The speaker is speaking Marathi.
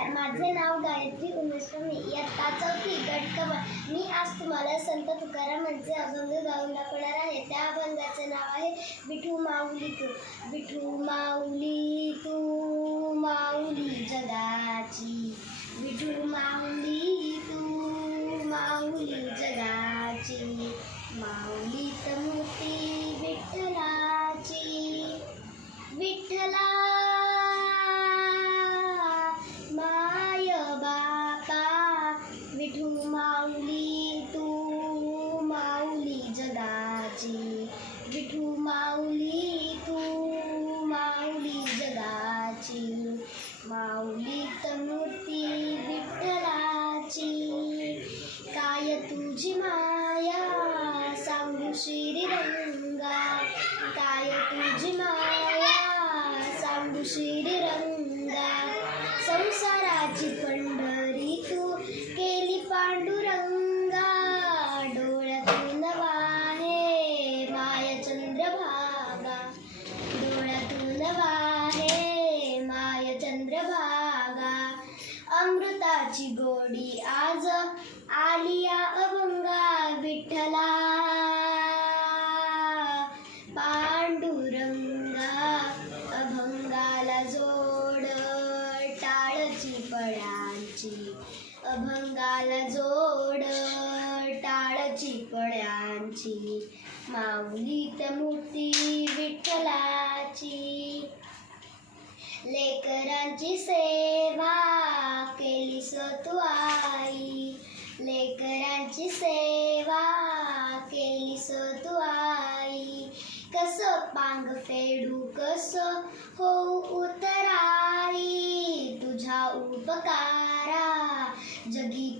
नमस्कार माझे नाव गायत्री उमेश मी इयत्ता चौथी गट मी आज तुम्हाला संत तुकारामांचे अभंग गाऊन दाखवणार आहे. त्या अभंगाचे नाव आहे बिठू माऊली तू. बिठू माऊली तू माऊली जगाची. विठू माऊली माऊली तू माऊली जगाची. विठू माऊली तू माऊली जगाची. माऊली तमूर्ती विठ्ठलाची. काय तुझी माया? सांगू श्रीरंगा. काय तुझी माया? सांगू श्रीरंगा. संसाराची पण चंद्रभागा. अमृताची गोडी आज आलिया अभंगा विठ्ठला. पांडुरंगा अभंगाला जोड टाळची पळ्यांची अभंगाला जोड टाळची पळ्यांची माऊलीत मूर्ती विठ्ठलाची. लेकरांची सेवा केली तू आई. लेकरांची सेवा केली तू आई. कसो पांग फेडू, कसो हो उतराई. तुझा उपकारा, जगी